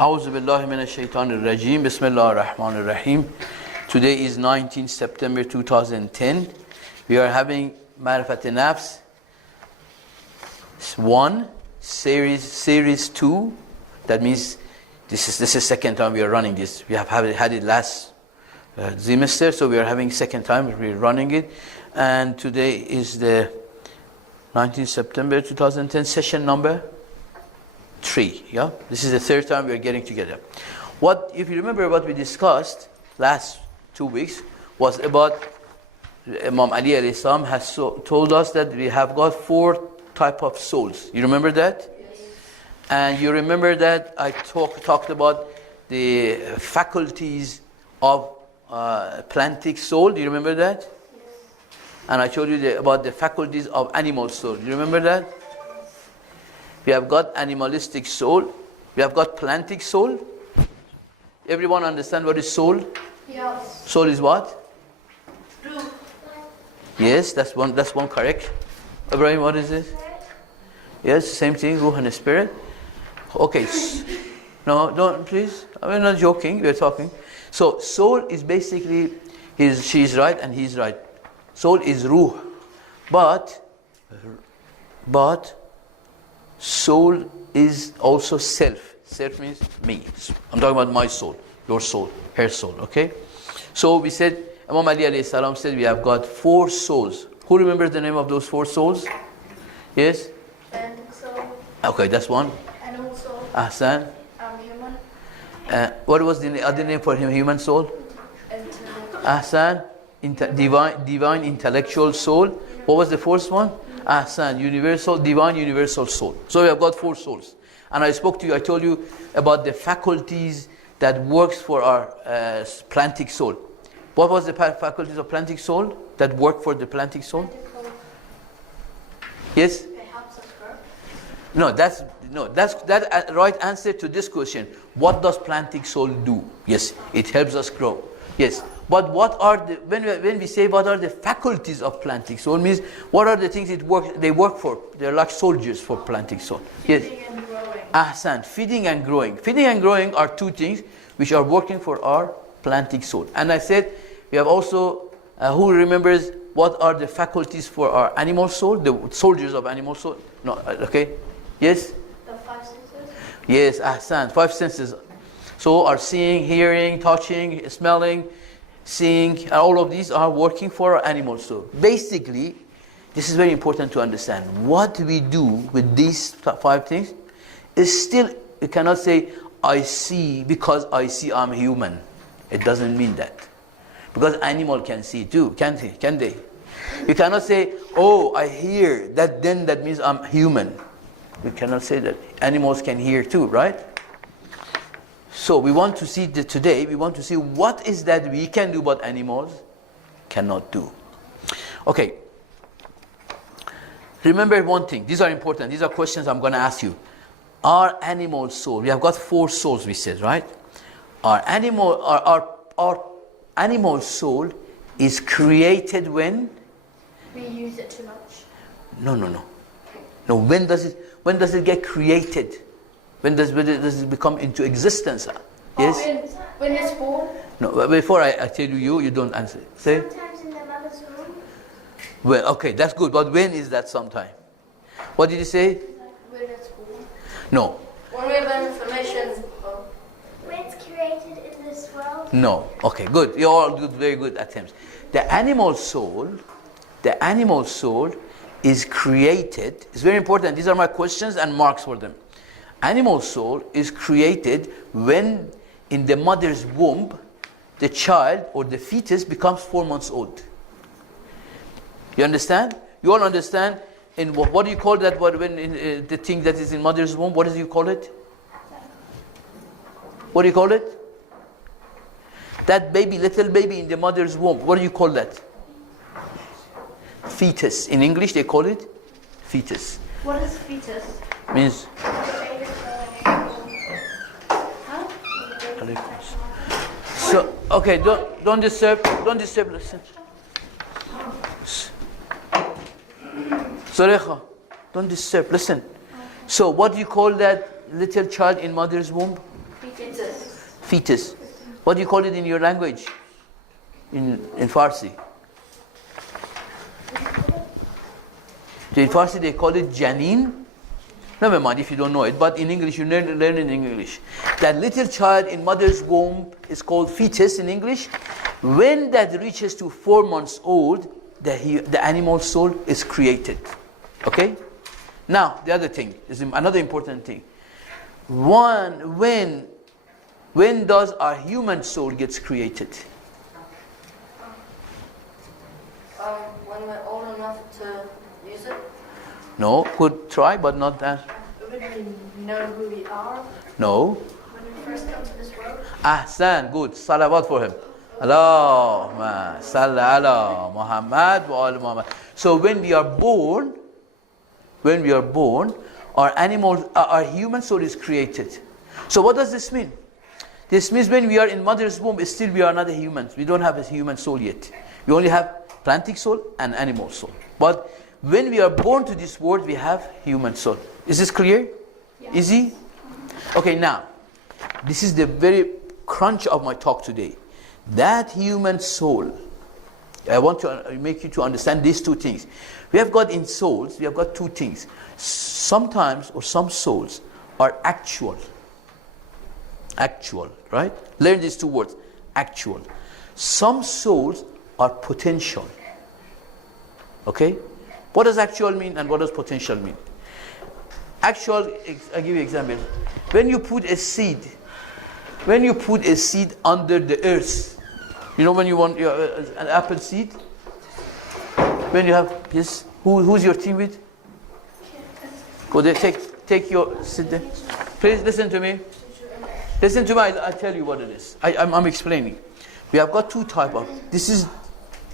A'udhu billahi minash shaitanir rajim. Bismillahir rahmanir rahim. Today is 19 September 2010. We are having Marefatul Nafs 1, series 2. That means this is second time we are running this. We have had it last semester, so we are having second time we're running it. And today is the 19 September 2010 session number 3. Yeah, this is the third time we are getting together. What, if you remember, what we discussed last 2 weeks was about Imam Ali has told us that we have got 4 type of souls. You remember that? Yes. And you remember that I talked about the faculties of plantic soul. Do you remember that? Yes. And I told you about the faculties of animal soul. Do you remember that? We have got animalistic soul. We have got plantic soul. Everyone understand what is soul? Yes. Soul is what? Ruh. Yes, that's one correct. Ibrahim, what is it? Yes, same thing, ruh and spirit. Okay. No, don't, please. I'm not joking, we're talking. So, soul is basically, she's right and he's right. Soul is ruh. But soul is also self. Self means me. I'm talking about my soul, your soul, her soul, okay? So we said, Imam Ali alayhi salam said we have got 4 souls. Who remembers the name of those 4 souls? Yes? Plantic soul. Okay, that's one. Animal soul. Ahsan. Human. What was the other name for him? Human soul? Intellect. Ahsan. Divine intellectual soul. What was the first one? Ahsan. Divine universal soul. So we have got 4 souls. And I spoke to you, I told you about the faculties that works for our plantic soul. What was the faculties of plantic soul that work for the plantic soul? Yes? It helps us grow. No, that's that right answer to this question. What does plantic soul do? Yes, it helps us grow. Yes. But what are the, when we say what are the faculties of plantic soul, means what are the things they work for? They're like soldiers for plantic soul. Yes. Feeding and growing. Ahsan, feeding and growing. Feeding and growing are 2 things which are working for our plantic soul. And I said, we have also, who remembers what are the faculties for our animal soul, the soldiers of animal soul? No, okay. Yes? The 5 senses? Yes, ahsan, 5 senses. So our seeing, hearing, touching, smelling, seeing, and all of these are working for our animal soul. Basically, this is very important to understand. What we do with these 5 things is still, you cannot say, I see because I see I'm human. It doesn't mean that. Because animal can see too, can't they? Can they? You cannot say, oh, I hear, that means I'm human. You cannot say that. Animals can hear too, right? So we want to see today, we want to see what is that we can do but animals cannot do. Okay. Remember one thing, these are important, these are questions I'm going to ask you. Our animal soul, we have got 4 souls we said, right? Our animal soul is created when? We use it too much. No. No, when does it get created? When does it become into existence? Yes? When it's born? No, before I tell you don't answer. Say? Sometimes in the mother's womb. Well, okay, that's good. But when is that sometime? What did you say? When it's born. No. When we have information. When it's created in this world? No. Okay, good. You're all good, very good attempts. The animal soul is created. It's very important. These are my questions and marks for them. Animal soul is created when in the mother's womb, the child or the fetus becomes 4 months old. You understand? You all understand? In what do you call that? When the thing that is in mother's womb, what do you call it? What do you call it? That baby, little baby in the mother's womb, what do you call that? Fetus. In English they call it fetus. What is fetus? Means so okay, don't disturb, listen. Surekha, don't disturb, listen. So what do you call that little child in mother's womb? Fetus. Fetus. Fetus. What do you call it in your language? In Farsi. In Farsi they call it janeen. Never mind if you don't know it, but in English you learn it in English. That little child in mother's womb is called fetus in English. When that reaches to 4 months old, the animal soul is created. Okay? Now, the other thing is another important thing. When does our human soul gets created? When we're old enough to use it. No, could try, but not that. When we know who we are. No. When we first come to this world. Ahsan, good. Salawat for him. Allahumma salli ala Muhammad wa ala Muhammad. So when we are born, our human soul is created. So what does this mean? This means when we are in mother's womb, still we are not a human. We don't have a human soul yet. We only have plantic soul and animal soul. But when we are born to this world, we have human soul. Is this clear? Yeah. Easy? Okay, now, this is the very crunch of my talk today. That human soul, I want to make you to understand these two things. We have got in souls, we have got two things. Sometimes, or some souls, are actual. Actual, right? Learn these two words. Actual. Some souls are potential. Okay? What does actual mean and what does potential mean? Actual, I'll give you an example. When you put a seed under the earth, you know when you want an apple seed? When you have this, who's your team with? Go there, take your, sit there. Please listen to me. Listen to me, I'll tell you what it is. I'm explaining. We have got two types of, this is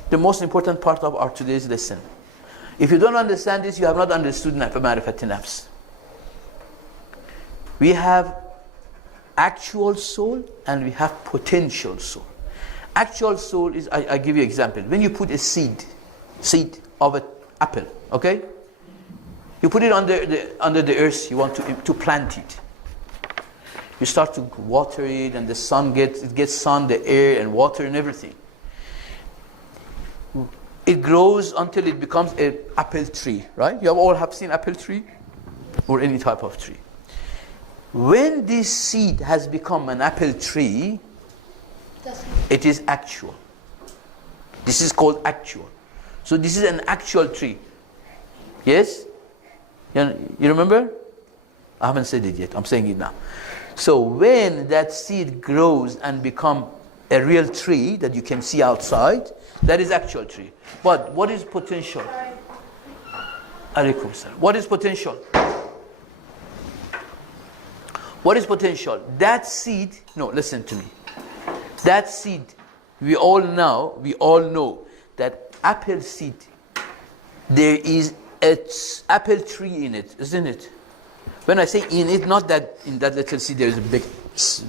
the most important part of our today's lesson. If you don't understand this, you have not understood Marefatul Nafs. We have actual soul and we have potential soul. Actual soul is, I give you an example. When you put a seed of an apple, okay? You put it under the earth, you want to plant it. You start to water it and the sun gets sun, the air and water and everything. It grows until it becomes an apple tree, right? You all have seen apple tree or any type of tree. When this seed has become an apple tree, it is actual. This is called actual. So this is an actual tree. Yes? You remember? I haven't said it yet. I'm saying it now. So when that seed grows and become a real tree that you can see outside, that is actual tree. But what is potential? Alaikum salam. What is potential? What is potential? That seed, no, listen to me. That seed, we all know that apple seed, there is an apple tree in it, isn't it? When I say in it, not that in that little seed there is a big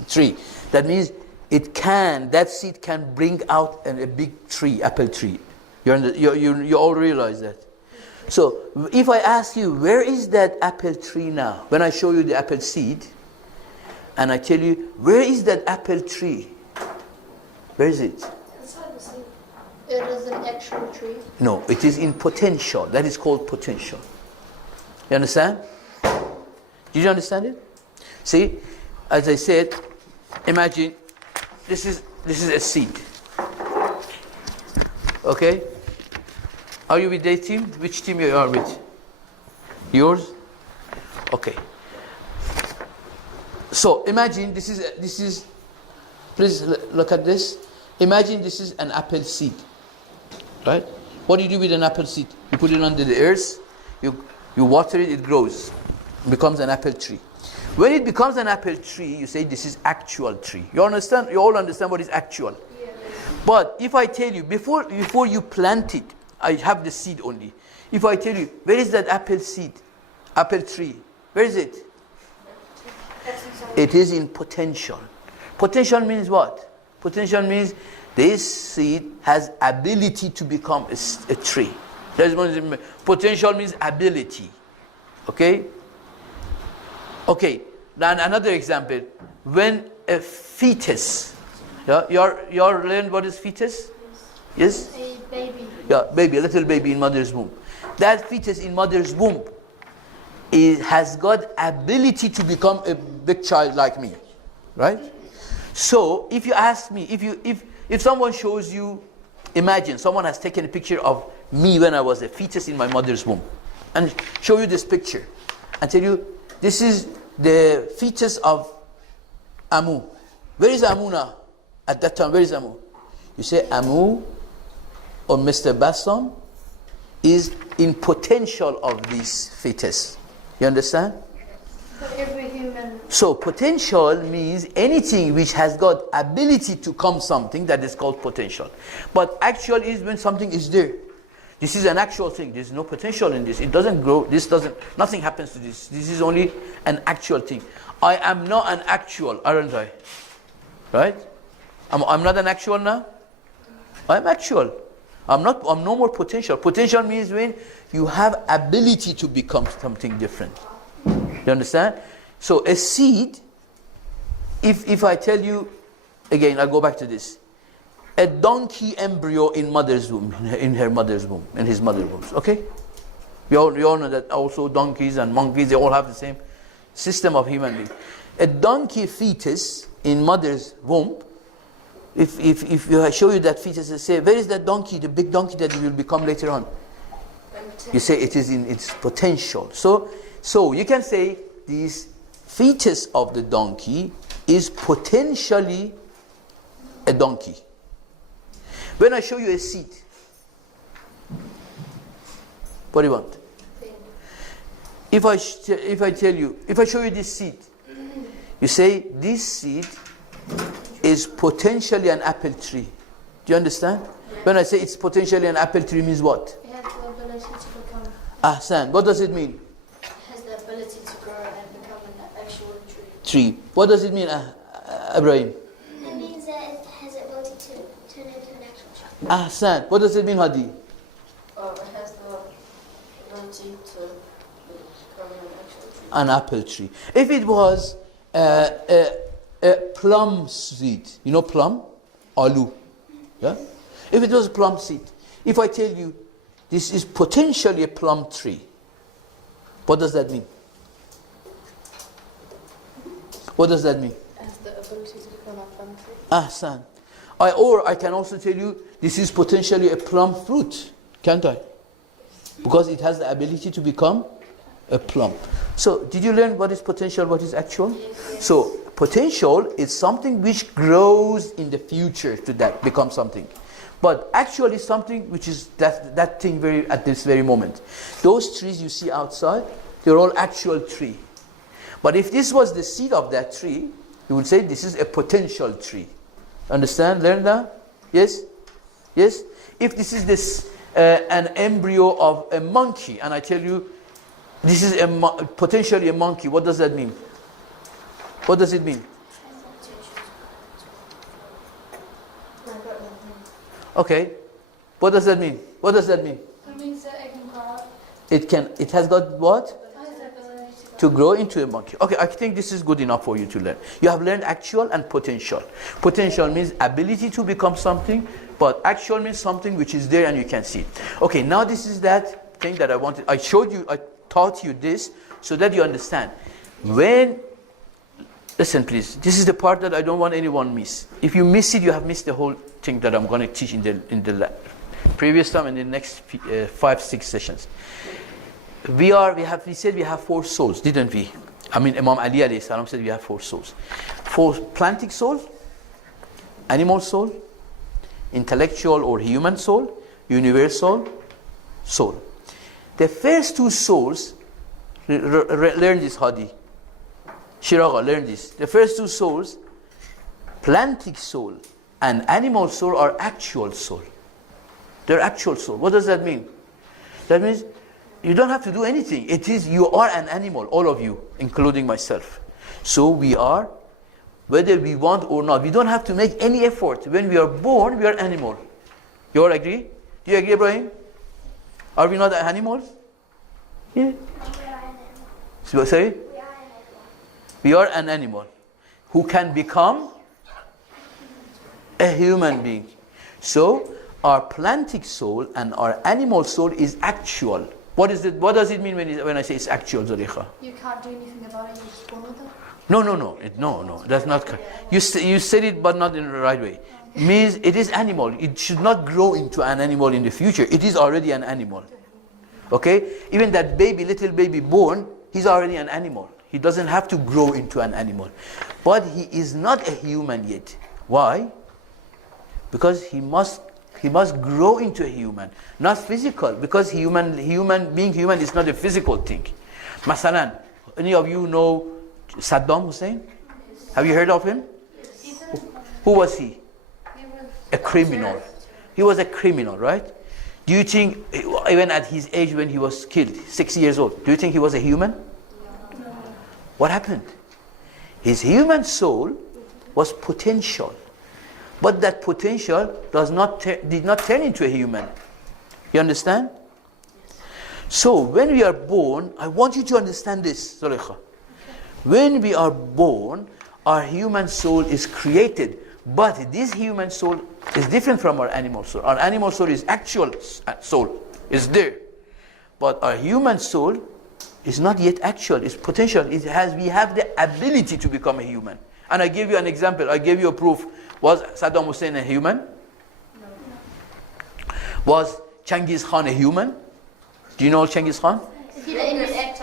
tree. That means that seed can bring out a big tree, apple tree. You all realize that. So if I ask you, where is that apple tree now? When I show you the apple seed, and I tell you, where is that apple tree? Where is it? Inside the seed. It is an actual tree. No, it is in potential. That is called potential. You understand? Did you understand it? See, as I said, imagine this is a seed. Okay? Are you with their team? Which team you are with? Yours? Okay. So imagine this is please look at this. Imagine this is an apple seed. Right? What do you do with an apple seed? You put it under the earth, you water it, it grows. It becomes an apple tree. When it becomes an apple tree, you say this is actual tree. You understand? You all understand what is actual. Yeah. But if I tell you, before you plant it, I have the seed only. If I tell you, where is that apple seed? Apple tree. Where is it? It is in potential. Potential means what? Potential means this seed has ability to become a tree. That is what it means. Potential means ability. Okay? Okay. Now another example. When a fetus. Yeah, you learned what is fetus? Yes? A baby. Yeah, baby, a little baby in mother's womb. That fetus in mother's womb has got ability to become a big child like me, right? So if you ask me, if someone shows you, imagine someone has taken a picture of me when I was a fetus in my mother's womb, and show you this picture, and tell you, this is the fetus of Amu. Where is Amu now? At that time, where is Amu? You say Amu or Mr. Bassam is in potential of this fetus. You understand? For every human. So potential means anything which has got ability to come something, that is called potential. But actual is when something is there. This is an actual thing. There's no potential in this. It doesn't grow. Nothing happens to this. This is only an actual thing. I am not an actual, aren't I? Right? I'm not an actual now? I'm actual. I'm no more potential. Potential means when you have ability to become something different. You understand? So a seed, if I tell you, again, I'll go back to this. A donkey embryo in mother's womb, in her mother's womb, in his mother's womb. Okay? We all know that also donkeys and monkeys, they all have the same system of human being. A donkey fetus in mother's womb, if I show you that fetus and say, where is that donkey, the big donkey that you will become later on? You say it is in its potential. So you can say this fetus of the donkey is potentially a donkey. When I show you a seed, what do you want? If I show you this seed, you say this seed is potentially an apple tree. Do you understand? Yeah. When I say it's potentially an apple tree, means what? It has the ability to become. Ahsan. What does it mean? It has the ability to grow and become an actual tree. What does it mean, Ibrahim? It means that it has the ability to turn into an actual tree. Ahsan. What does it mean, Hadi? It has the ability to become an actual tree. An apple tree. If it was a plum seed, you know plum? Alu. Yeah? If it was a plum seed, if I tell you this is potentially a plum tree, what does that mean? What does that mean? Has the ability to become a plum tree. Ahsan. Or I can also tell you this is potentially a plum fruit, can't I? Because it has the ability to become a plum. So did you learn what is potential, what is actual? Yes. So potential is something which grows in the future to that become something. But actually something which is that thing at this very moment. Those trees you see outside, they're all actual tree. But if this was the seed of that tree, you would say this is a potential tree. Understand? Learn that? Yes? Yes? If this is an embryo of a monkey, and I tell you this is potentially a monkey, what does that mean? What does it mean? Okay. What does that mean? What does that mean? It means that it can grow. It has got what? To grow into a monkey. Okay, I think this is good enough for you to learn. You have learned actual and potential. Potential means ability to become something, but actual means something which is there and you can see. Okay, now this is that thing that I wanted. I taught you this so that you understand. Listen please, this is the part that I don't want anyone miss. If you miss it, you have missed the whole thing that I'm going to teach in the previous time and the next 5-6 sessions. We said we have 4 souls, didn't we? I mean, Imam Ali alayhi salam said we have 4 souls. 4 plantic soul, animal soul, intellectual or human soul, universal soul. The first 2 souls, learn this, Hadi. Shiraga, learn this. The first 2 souls, plantic soul and animal soul, are actual soul. They're actual soul. What does that mean? That means you don't have to do anything. It is, you are an animal, all of you, including myself. So we are, whether we want or not, we don't have to make any effort. When we are born, we are animal. You all agree? Do you agree, Ibrahim? Are we not animals? Yeah. We are an animal. So, sorry? We are an animal. We are an animal. who can become a human being. So our plantic soul and our animal soul is actual. What is it? What does it mean when I say it's actual, Zulaikha? You can't do anything about it, you just born with it? No. That's not correct. You said it, but not in the right way. Means it is animal. It should not grow into an animal in the future. It is already an animal. Okay? Even that baby, little baby born, he's already an animal. He doesn't have to grow into an animal. But he is not a human yet. Why? Because he must grow into a human, not physical, because being human is not a physical thing. Masalan, any of you know Saddam Hussein? Have you heard of him? Who was he? A criminal. He was a criminal, right? Do you think, even at his age when he was killed, 6 years old, do you think he was a human? No. What happened? His human soul was potential. But that potential did not turn into a human. You understand? So when we are born, I want you to understand this, Zulaikha. When we are born, our human soul is created. But this human soul is different from our animal soul. Our animal soul is actual soul, is there. But our human soul is not yet actual, it's potential. We have the ability to become a human. And I gave you an example, I gave you a proof. Was Saddam Hussein a human? No. Was Genghis Khan a human? Do you know Genghis Khan?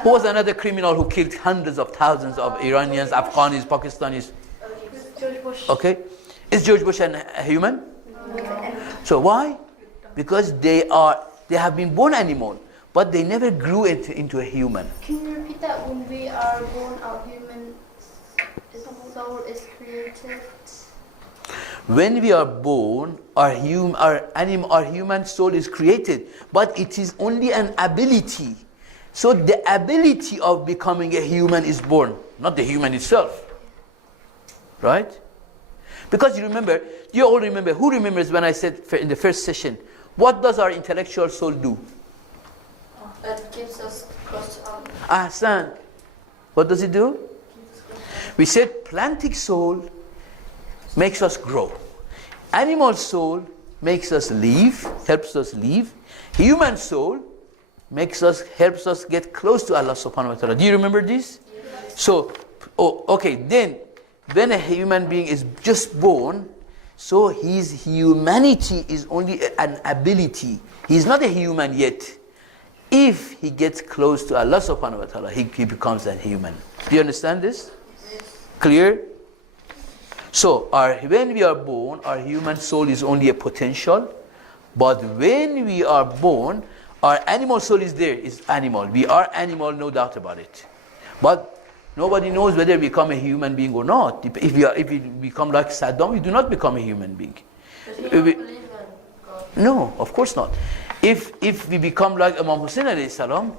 Who was another criminal who killed hundreds of thousands of Iranians, Afghanis, Pakistanis? George Bush. Okay. Is George Bush a human? No. So why? Because they have been born animal, but they never grew into a human. Can you repeat that? When we are born, our human soul is created. When we are born, our human soul is created, but it is only an ability. So the ability of becoming a human is born, not the human itself. Right? Because you all remember, who remembers when I said in the first session, what does our intellectual soul do? It gives us close to Ahsan. What does it do? We said plantic soul makes us grow. Animal soul makes us live, helps us live. Human soul helps us get close to Allah subhanahu wa ta'ala. Do you remember this? Yes. So, okay, then when a human being is just born, so his humanity is only an ability. He's not a human yet. If he gets close to Allah subhanahu wa ta'ala, he becomes a human. Do you understand this? Yes. Clear? So, when we are born, our human soul is only a potential. But when we are born, our animal soul is there, is animal. We are animal, no doubt about it. But nobody knows whether we become a human being or not. If we become like Saddam, we do not become a human being. Does he not believe in God? No, of course not. If we become like Imam Hussein alayhi salam,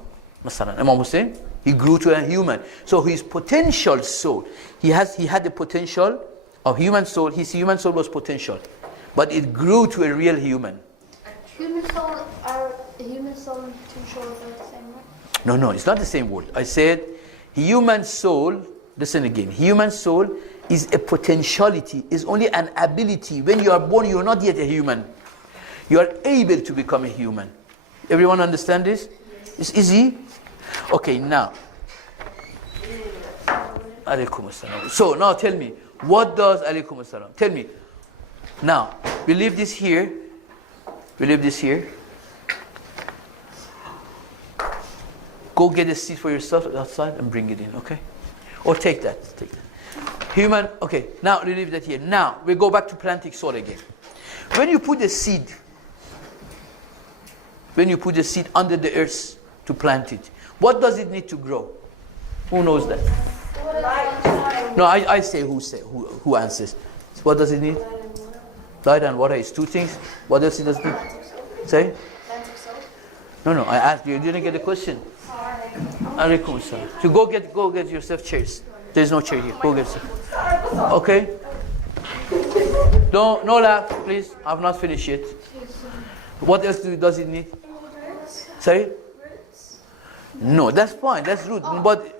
Imam Hussein, he grew to a human. So his potential soul, he had the potential of human soul. His human soul was potential, but it grew to a real human. Human soul and potential are the same, right? No, it's not the same word. I said human soul, listen again, human soul is a potentiality, is only an ability. When you are born, you are not yet a human. You are able to become a human. Everyone understand this? It's easy? Okay, now. Alaykum as-salam. So now tell me, what does alaykum as-salam? Tell me. Now, we leave this here. Go get a seat for yourself outside and bring it in, okay? Or take that. Human, okay, now we leave that here. Now, we go back to planting soil again. When you put a seed under the earth to plant it, what does it need to grow? Who knows that? No, I say who answers. What does it need? Light and water is two things. What else it does need? Say? No, I asked you. You didn't get the question. Alaikum salam. So go get yourself chairs. There's no chair here. Go get some. Okay? No laugh, please. I've not finished yet. What else does it need? Sorry? No, that's fine. That's rude. But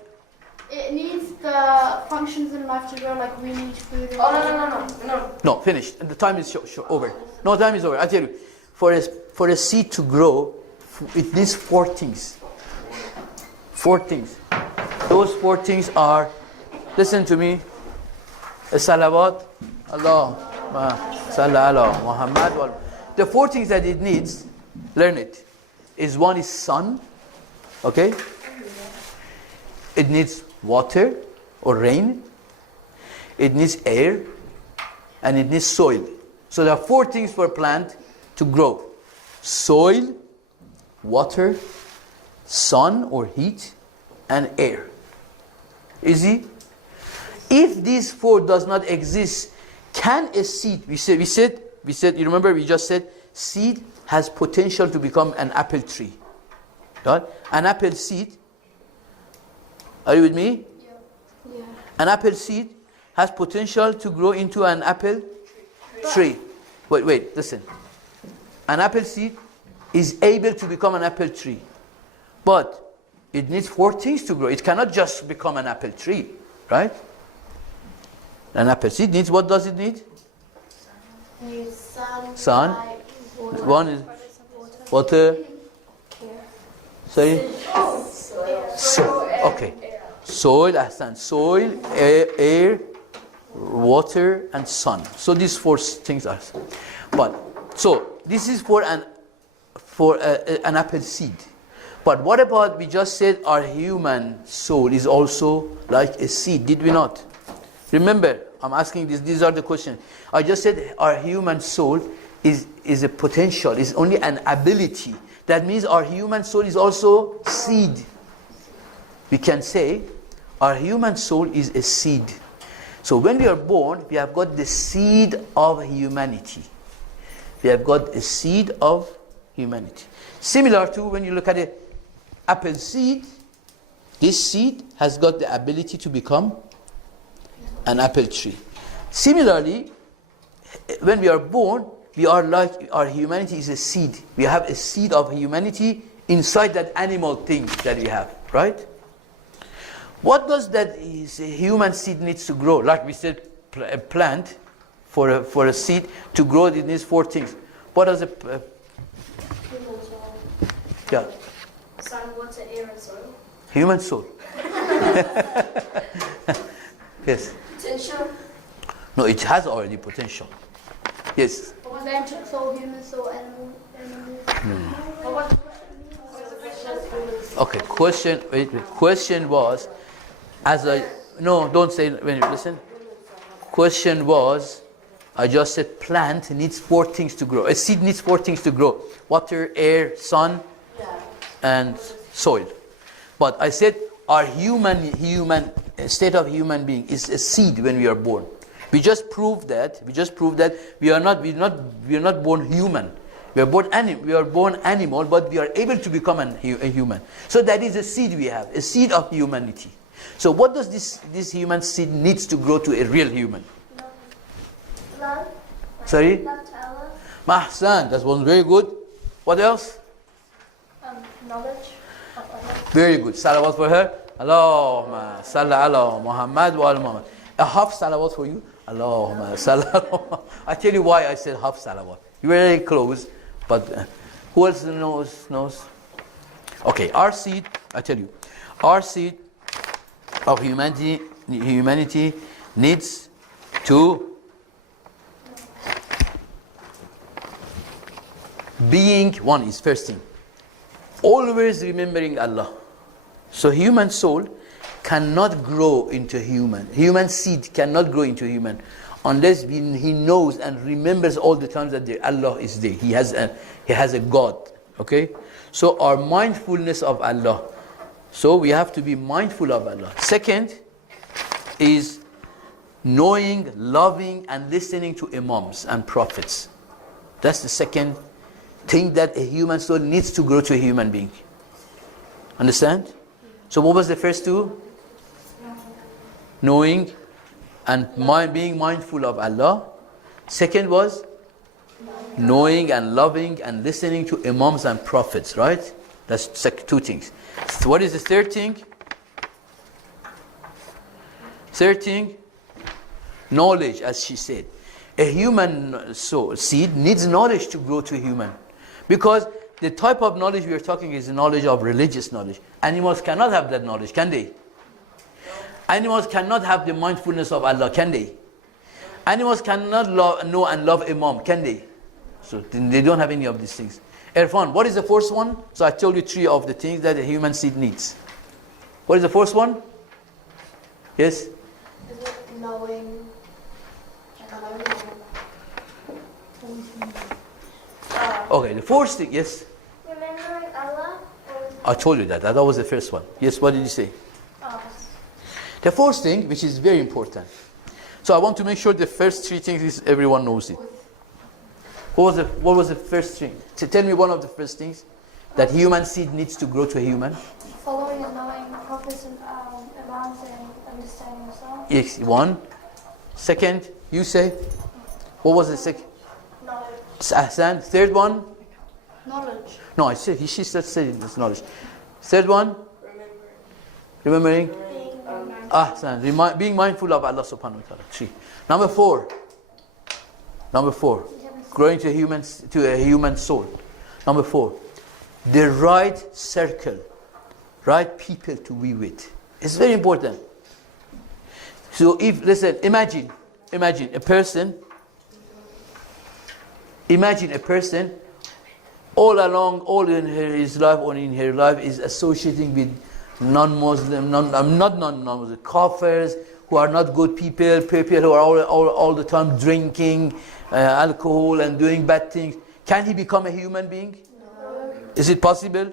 It needs the functions in life to grow, like we need food. And No. No, finished. The time is over. No, time is over. I tell you, for a seed to grow, it needs 4 things. 4 things. Those 4 things are, listen to me, a salawat, Allahumma salli ala Muhammad. The 4 things that it needs, learn it, is one is sun, okay? It needs water or rain. It needs air. And it needs soil. So there are 4 things for a plant to grow. Soil, water, sun or heat, and air. Easy? If these 4 does not exist, can a seed, we said, you remember we just said, seed has potential to become an apple tree. Right? An apple seed, are you with me? yeah. An apple seed has potential to grow into an apple tree. Wait, listen. An apple seed is able to become an apple tree. But it needs 4 things to grow. It cannot just become an apple tree, right? An apple seed needs, what does it need? It needs Sun. light, water. One is water. Sorry? Okay. Soil, ahsan. Soil, air, water, and sun. So these 4 things are. So this is for an apple seed. But what about, we just said our human soul is also like a seed, did we not? Remember, I'm asking this, these are the questions. I just said our human soul is a potential, is only an ability. That means our human soul is also seed. We can say our human soul is a seed. So when we are born, we have got the seed of humanity. We have got a seed of humanity. Similar to when you look at an apple seed, this seed has got the ability to become an apple tree. Similarly, when we are born, we are like, our humanity is a seed. We have a seed of humanity inside that animal thing that we have, right? What does that human seed needs to grow? Like we said, a plant, for a seed to grow, it needs 4 things. What does yeah? Sun, water, air, and soil. Human soul. Yes. Potential. No, it has already potential. Yes. But then took soul, human soul, animal. Okay. Question was, no, don't say when you listen. Question was, I just said plant needs 4 things to grow. A seed needs 4 things to grow: water, air, sun, and soil. But I said our human state of human being is a seed when we are born. We just proved that. We are not born human. We are born animal, but we are able to become a human. So that is a seed we have, a seed of humanity. So what does this human seed needs to grow to a real human? Love. Sorry? Love to Allah. Mahsan, that was very good. What else? Knowledge of Allah. Very good. Salawat for her. Allahumma salli ala Muhammad wa ala Muhammad. A half salawat for you. Allahumma salli ala. I tell you why I said half salawat. You were very close, but who else knows? Okay, our seed, I tell you, our seed of humanity needs to being, one is first thing, always remembering Allah. So human soul cannot grow into human seed cannot grow into human unless he knows and remembers all the times that Allah is there. He has a God. Okay, so our mindfulness of Allah. So we have to be mindful of Allah. Second is knowing, loving, and listening to imams and prophets. That's the second thing that a human soul needs to grow to a human being. Understand? So what was the first 2? Knowing and being mindful of Allah. Second was knowing and loving and listening to imams and prophets, right? That's 2 things. So what is the third thing? Third thing, knowledge, as she said. A human seed needs knowledge to grow to a human. Because the type of knowledge we are talking is the knowledge of religious knowledge. Animals cannot have that knowledge, can they? Animals cannot have the mindfulness of Allah, can they? Animals cannot know and love Imam, can they? So they don't have any of these things. Irfan, what is the first one? So I told you 3 of the things that a human seed needs. What is the first one? Yes? Is it knowing? Okay, the first thing, yes? Remembering Allah? I told you that. That was the first one. Yes, what did you say? The first thing, which is very important. So I want to make sure the first 3 things is everyone knows it. What was the first thing? So tell me one of the first things that human seed needs to grow to a human. Following and knowing the prophets and imams and understanding yourself. Yes, one. Second, you say. What was the second? Knowledge. Ahsan. Third one? Knowledge. No, I said she said this knowledge. Third one? Remembering. Ahsan. Being mindful of Allah subhanahu wa ta'ala. 3. Number 4. Growing to a human soul. Number 4. The right circle. Right people to be with. It's very important. So listen, imagine a person all in his life or in her life is associating with non-Muslim, not non-Muslim, kafirs who are not good people who are all the time drinking alcohol and doing bad things. Can he become a human being? No. Is it possible?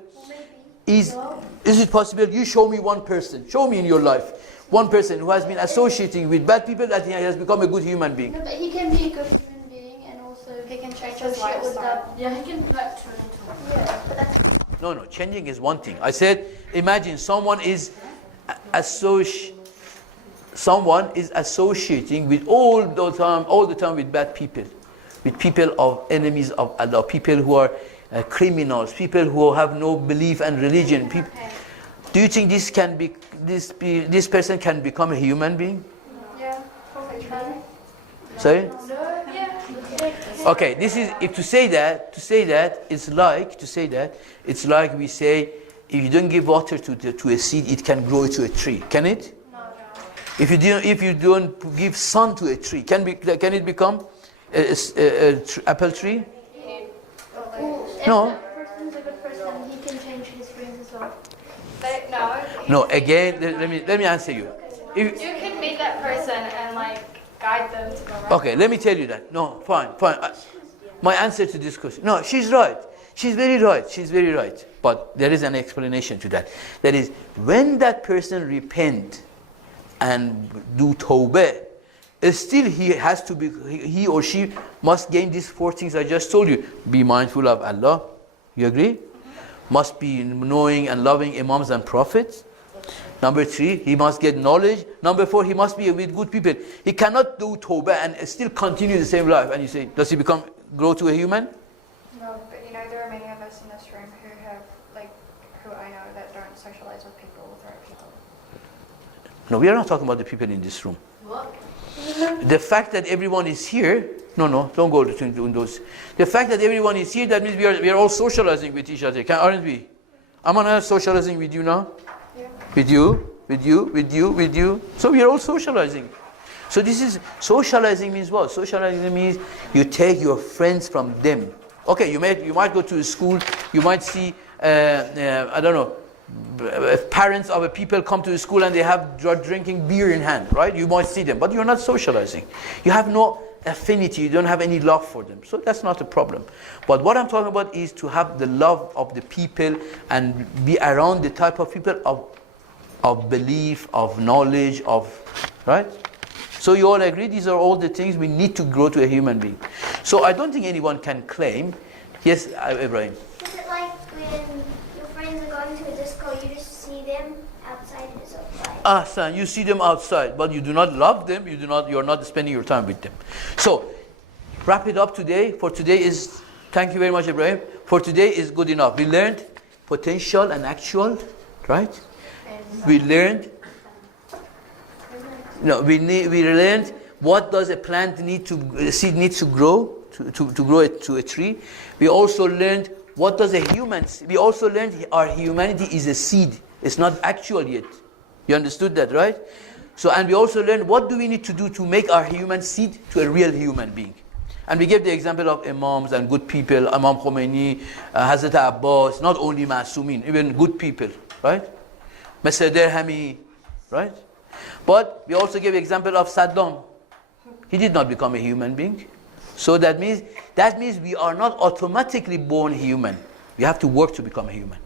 Is it possible? You show me one person. Show me in your life one person who has been associating with bad people that he has become a good human being. No, but he can be a good human being and also he can change his lifestyle. Yeah, he can like turn into one. Yeah, but that's... No, changing is one thing. I said, imagine someone is associating with all the time with bad people, with people of enemies of Allah, people who are criminals, people who have no belief and religion. Do you think this person can become a human being? Yeah, probably. Sorry? No, yeah. Okay, this is to say that it's like we say, if you don't give water to a seed, it can grow to a tree. Can it? No. If you don't give sun to a tree, can it become a apple tree? No. If that person's a good person, he can change his dreams as well. But no. No. Again, let me answer you. You can meet that person and guide them to the right. Okay, let me tell you that. No, fine. My answer to this question. No, she's right. She's very right. But there is an explanation to that. That is, when that person repent and do tawbah, still he or she must gain these 4 things I just told you. Be mindful of Allah. You agree? Must be knowing and loving imams and prophets. Number 3, he must get knowledge. Number 4, he must be with good people. He cannot do tawbah and still continue the same life. And you say, does he grow to a human? No, but there are many of us in this room who have, who I know that don't socialize with people, with the right people. No, we are not talking about the people in this room. What? The fact that everyone is here, no, don't go to those. The fact that everyone is here, that means we are all socializing with each other, aren't we? Am I not socializing with you now? Yeah. With you. So we are all socializing. So socializing means what? Socializing means you take your friends from them. Okay, you might go to a school, you might see, I don't know, parents of people come to the school and they have drinking beer in hand, right? You might see them, but you're not socializing. You have no affinity, you don't have any love for them. So that's not a problem. But what I'm talking about is to have the love of the people and be around the type of people of belief, of knowledge, right? So you all agree these are all the things we need to grow to a human being. So I don't think anyone can claim, yes, Ibrahim. Is it like when your friends are going to a disco, you just see them outside and it's outside? Son, you see them outside, but you do not love them, you're not spending your time with them. So, wrap it up today. For today is, thank you very much, Ibrahim. For today is good enough. We learned potential and actual, right? We learned No, we learned what does a plant need to, a seed needs to grow, to grow it to a tree. We also learned what does a human, we also learned our humanity is a seed. It's not actual yet. You understood that, right? So, and we also learned what do we need to do to make our human seed to a real human being. And we gave the example of imams and good people, Imam Khomeini, Hazrat Abbas, not only Masumin, even good people, right? Mr. Derhami, right? But we also gave example of Saddam. He did not become a human being. So that means we are not automatically born human. We have to work to become a human.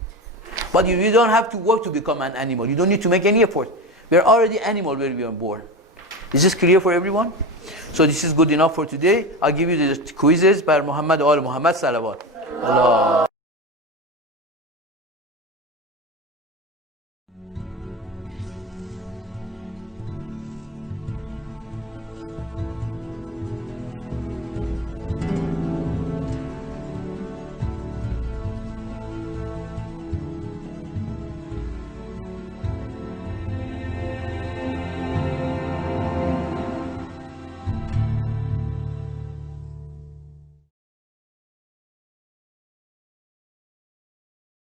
But you don't have to work to become an animal. You don't need to make any effort. We are already animal when we are born. Is this clear for everyone? So this is good enough for today. I'll give you the quizzes by Muhammad Muhammad Salawat. Allah.